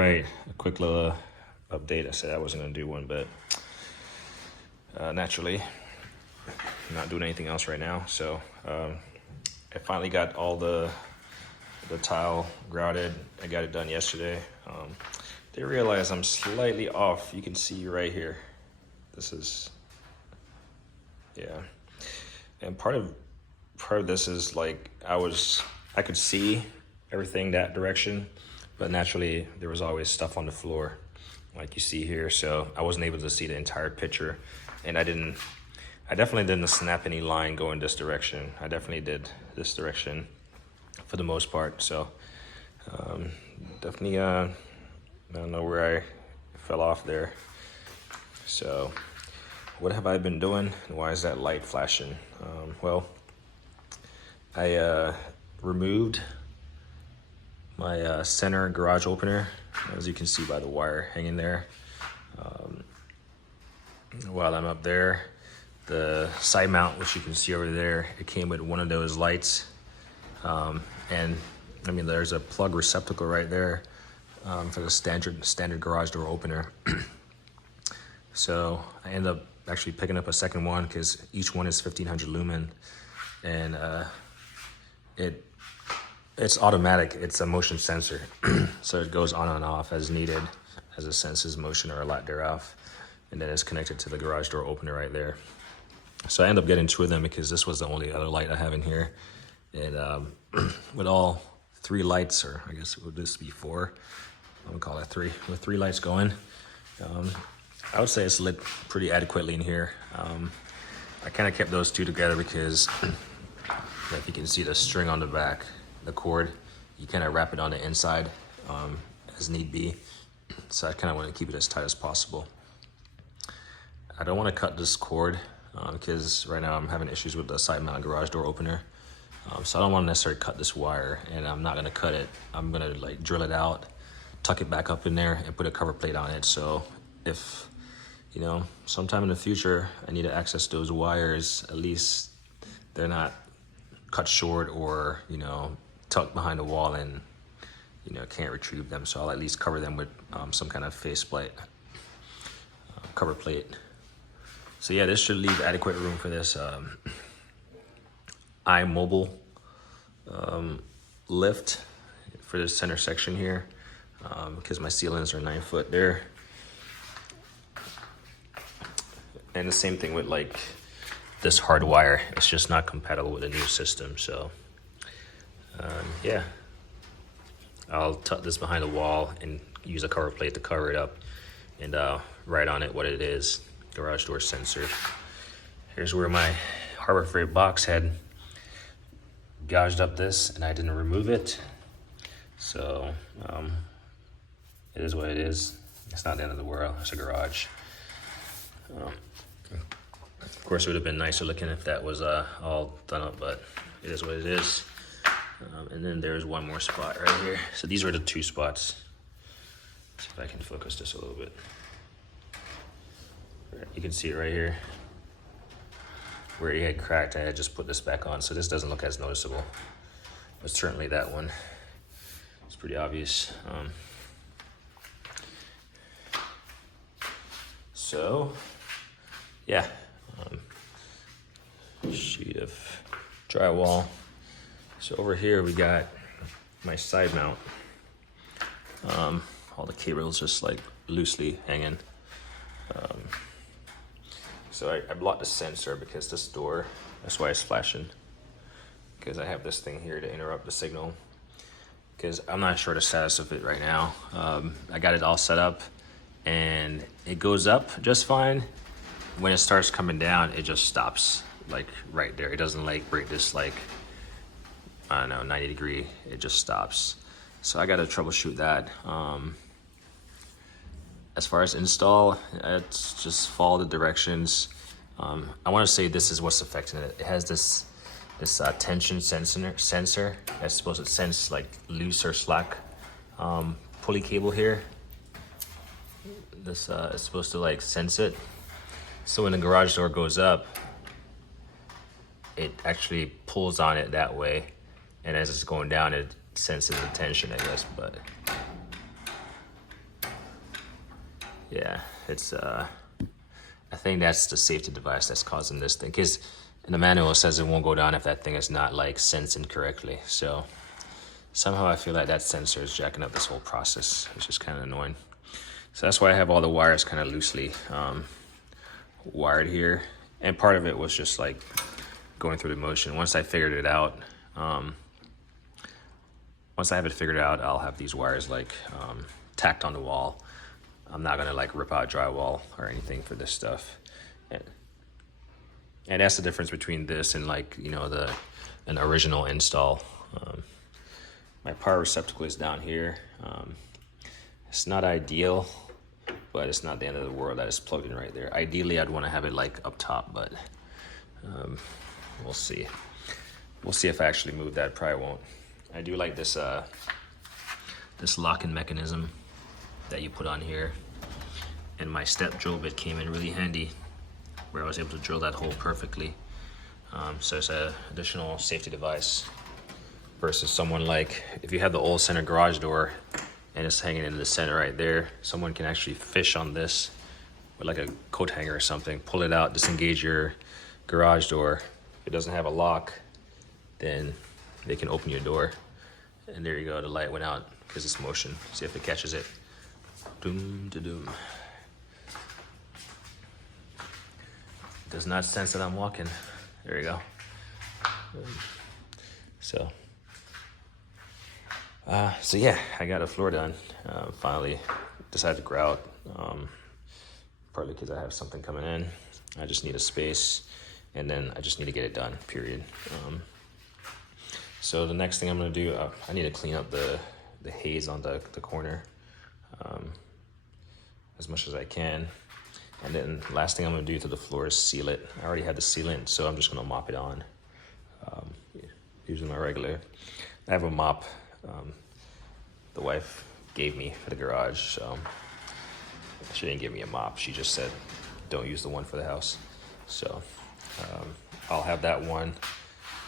right, a quick little update. I said I wasn't gonna do one, but naturally, I'm not doing anything else right now. So I finally got all the tile grouted. I got it done yesterday. They realize I'm slightly off. You can see right here. This is, yeah, and part of this is like I could see everything that direction, but naturally there was always stuff on the floor like you see here, so I wasn't able to see the entire picture, and I definitely didn't snap any line going this direction. I definitely did this direction for the most part, so definitely I don't know where I fell off there. So what have I been doing, and why is that light flashing? Well, I removed my center garage opener, as you can see by the wire hanging there. While I'm up there, the side mount, which you can see over there, it came with one of those lights. And I mean, there's a plug receptacle right there for the standard garage door opener. So I ended up actually picking up a second one because each one is 1500 lumen, and it's automatic. It's a motion sensor, so it goes on and off as needed as it senses motion or a lack thereof, and then it's connected to the garage door opener right there. So I ended up getting two of them because this was the only other light I have in here, and with all three lights, or I guess would this be four? I'm gonna call it three. With three lights going, I would say it's lit pretty adequately in here. I kind of kept those two together because if you can see the string on the back, the cord, you kind of wrap it on the inside as need be. So I kind of want to keep it as tight as possible. I don't want to cut this cord because right now I'm having issues with the side mount garage door opener. So I don't want to necessarily cut this wire, and I'm not going to cut it. I'm going to like drill it out, tuck it back up in there, and put a cover plate on it. So if, you know, sometime in the future I need to access those wires, at least they're not cut short or, you know, tucked behind the wall and, you know, can't retrieve them. So I'll at least cover them with some kind of faceplate, cover plate. So yeah, this should leave adequate room for this iMobile lift for this center section here, because my ceilings are 9 foot there. And the same thing with like this hard wire, it's just not compatible with the new system. So yeah, I'll tuck this behind the wall and use a cover plate to cover it up, and write on it what it is: garage door sensor. Here's where my Harbor Freight box had gouged up this, and I didn't remove it. So it is what it is. It's not the end of the world. It's a garage. Of course, it would have been nicer looking if that was all done up, but it is what it is. And then there's one more spot right here. So these are the two spots. Let's see if I can focus this a little bit. You can see it right here. Where it had cracked, I had just put this back on, so this doesn't look as noticeable. But certainly that one, it's pretty obvious. So, yeah. Sheet of drywall. So over here we got my side mount. All the cables just like loosely hanging. So I blocked the sensor because this door, that's why it's flashing, because I have this thing here to interrupt the signal, because I'm not sure the status of it right now. I got it all set up and it goes up just fine. When it starts coming down, it just stops like right there. It doesn't like break this like, I don't know, 90 degree, it just stops. So I gotta troubleshoot that. As far as install, it's just follow the directions. I wanna say this is what's affecting it. It has this tension sensor that's supposed to sense like loose or slack pulley cable here. This is supposed to like sense it. So when the garage door goes up, it actually pulls on it that way, and as it's going down, it senses the tension, I guess. But Yeah, it's I think that's the safety device that's causing this thing. Because in the manual it says it won't go down if that thing is not like sensing correctly. So somehow I feel like that sensor is jacking up this whole process, which is kind of annoying. So that's why I have all the wires kind of loosely wired here. And part of it was just like going through the motion. Once I figured it out, once I have it figured out, I'll have these wires like tacked on the wall. I'm not gonna like rip out drywall or anything for this stuff. And that's the difference between this and like, you know, an original install. My power receptacle is down here. It's not ideal, but it's not the end of the world that it's plugged in right there. Ideally, I'd want to have it like up top, but we'll see. We'll see if I actually move that. Probably won't. I do like this this locking mechanism that you put on here, and my step drill bit came in really handy, where I was able to drill that hole perfectly. So it's an additional safety device versus someone like, if you have the old center garage door and it's hanging in the center right there, someone can actually fish on this with like a coat hanger or something, pull it out, disengage your garage door. If it doesn't have a lock, then they can open your door. And there you go, the light went out because it's motion. See if it catches it. Doom to doom. Does not sense that I'm walking. There you go. So yeah, I got a floor done. Finally decided to grout. Partly because I have something coming in. I just need a space, and then I just need to get it done, period. So the next thing I'm gonna do, I need to clean up the haze on the corner as much as I can. And then last thing I'm gonna do to the floor is seal it. I already had the sealant, so I'm just gonna mop it on using my regular. I have a mop the wife gave me for the garage, so she didn't give me a mop. She just said, don't use the one for the house. So I'll have that one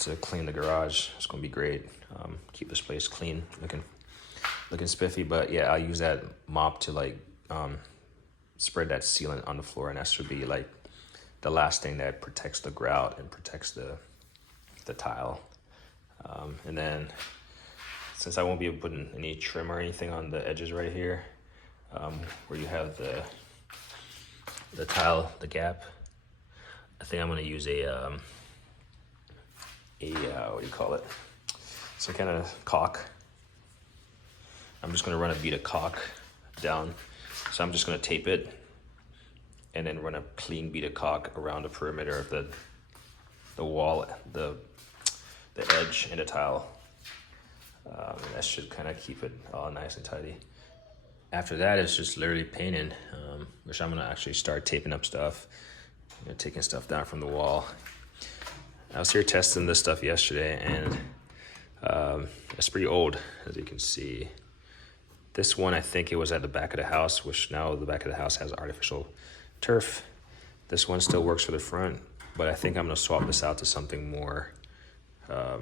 to clean the garage. It's gonna be great. Keep this place clean, looking spiffy. But yeah, I'll use that mop to like spread that sealant on the floor, and that should be like the last thing that protects the grout and protects the tile. And then since I won't be putting any trim or anything on the edges right here, where you have the tile, the gap, I think I'm gonna use a what do you call it? Some kind of caulk. I'm just gonna run a bead of caulk down. So I'm just gonna tape it and then run a clean bead of caulk around the perimeter of the wall, the edge and the tile. And that should kind of keep it all nice and tidy. After that, it's just literally painting, which I'm gonna actually start taping up stuff, taking stuff down from the wall. I was here testing this stuff yesterday, and it's pretty old, as you can see. This one, I think it was at the back of the house, which now the back of the house has artificial turf. This one still works for the front, but I think I'm gonna swap this out to something more, I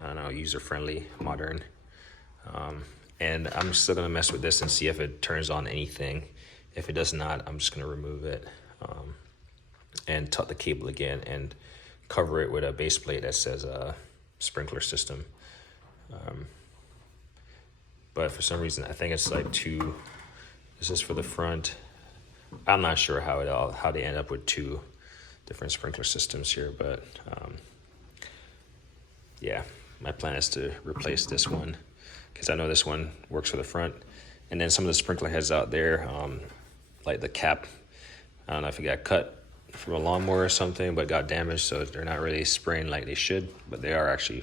don't know, user-friendly, modern. And I'm still gonna mess with this and see if it turns on anything. If it does not, I'm just gonna remove it and tuck the cable again and cover it with a base plate that says sprinkler system. But for some reason, I think it's like this is for the front. I'm not sure how they end up with two different sprinkler systems here, but yeah, my plan is to replace this one because I know this one works for the front. And then some of the sprinkler heads out there, like the cap, I don't know if it got cut from a lawnmower or something, but got damaged, so they're not really spraying like they should, but they are actually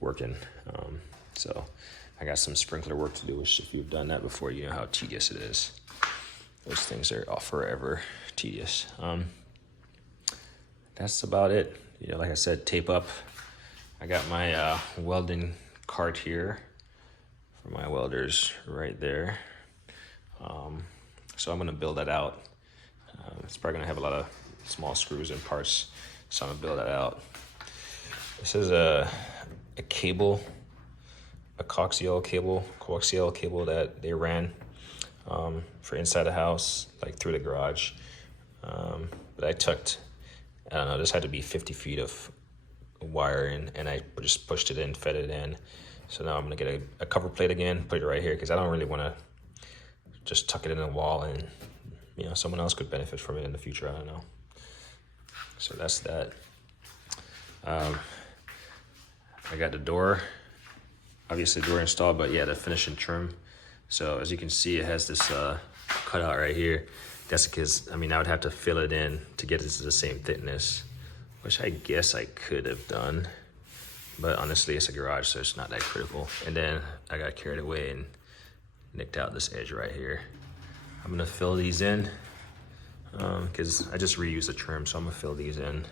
working. So I got some sprinkler work to do, which if you've done that before, you know how tedious it is. Those things are forever tedious. That's about it. Like I said, tape up. I got my welding cart here for my welders right there. So I'm gonna build that out. It's probably gonna have a lot of small screws and parts, so I'm gonna build that out. This is a cable, a coaxial cable that they ran for inside the house, like through the garage. But I tucked, I don't know, this had to be 50 feet of wire in, and I just pushed it in, fed it in. So now I'm gonna get a cover plate again, put it right here, because I don't really want to just tuck it in the wall, and you know, someone else could benefit from it in the future. I don't know. So that's that. I got the door, obviously the door installed, but yeah, the finishing trim. So as you can see, it has this cutout right here. That's because, I mean, I would have to fill it in to get it to the same thickness, which I guess I could have done, but honestly, it's a garage, so it's not that critical. And then I got carried away and nicked out this edge right here. I'm gonna fill these in, because I just reused the trim, so I'm gonna fill these in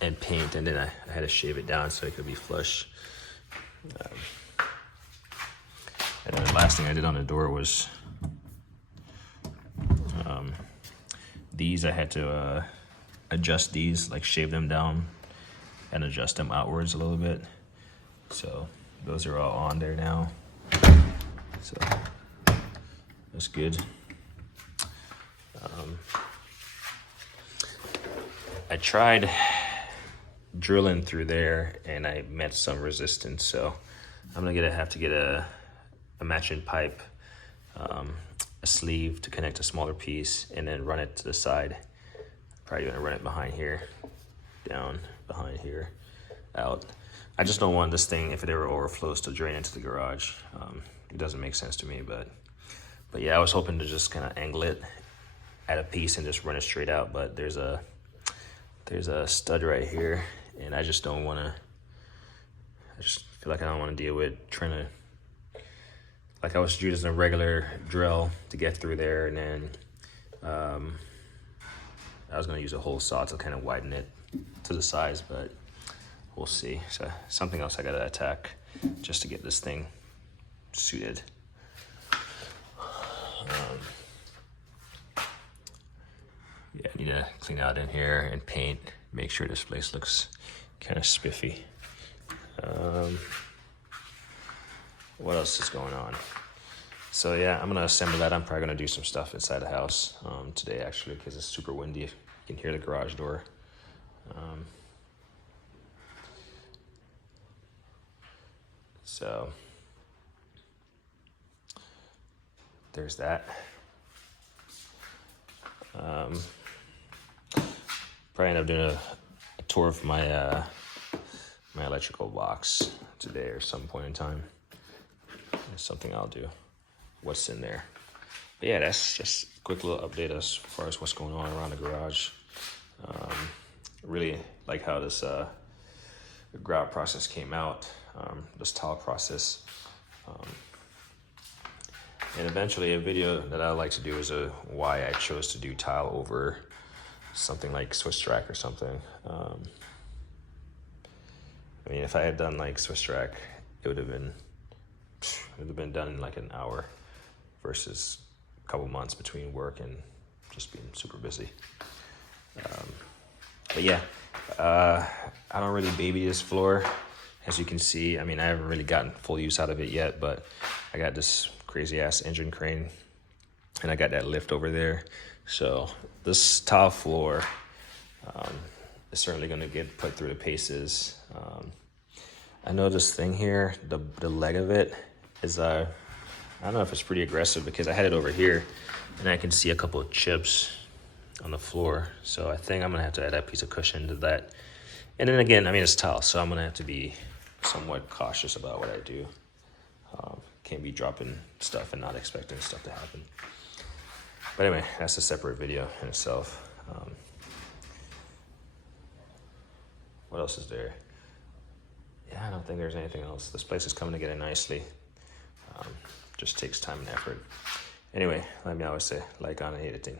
and paint, and then I had to shave it down so it could be flush. And then the last thing I did on the door was these. I had to adjust these, like shave them down and adjust them outwards a little bit. So those are all on there now. So that's good. I tried drilling through there and I met some resistance, so I'm gonna have to get a matching pipe, a sleeve to connect a smaller piece, and then run it to the side. Probably gonna run it behind here, down behind here, out. I just don't want this thing, if it ever overflows, to drain into the garage. It doesn't make sense to me, but yeah, I was hoping to just kind of angle it at a piece and just run it straight out, but there's a stud right here, and I just don't want to, I just feel like I don't want to deal with trying to, like I was using a regular drill to get through there, and then I was going to use a hole saw to kind of widen it to the size, but we'll see. So something else I got to attack just to get this thing suited. Yeah, I need to clean out in here and paint, make sure this place looks kind of spiffy. What else is going on? So yeah, I'm gonna assemble that. I'm probably gonna do some stuff inside the house today, actually, because it's super windy. You can hear the garage door. So there's that. Probably end up doing a tour of my my electrical box today or some point in time. It's something I'll do. What's in there? But yeah, that's just a quick little update as far as what's going on around the garage. Really like how this grout process came out, this tile process. And eventually a video that I like to do is why I chose to do tile over something like Swiss Track or something. I mean, if I had done like Swiss Track, it would have been done in like an hour versus a couple months between work and just being super busy. But yeah, I don't really baby this floor. As you can see, I mean, I haven't really gotten full use out of it yet, but I got this crazy ass engine crane and I got that lift over there. So this tile floor is certainly gonna get put through the paces. I know this thing here, the leg of it is, I don't know if it's pretty aggressive, because I had it over here and I can see a couple of chips on the floor. So I think I'm gonna have to add that piece of cushion to that. And then again, I mean, it's tile, so I'm gonna have to be somewhat cautious about what I do. Can't be dropping stuff and not expecting stuff to happen. But anyway, that's a separate video in itself. What else is there? Yeah, I don't think there's anything else. This place is coming together nicely. Just takes time and effort. Anyway, like me always say, like on and hate it thing.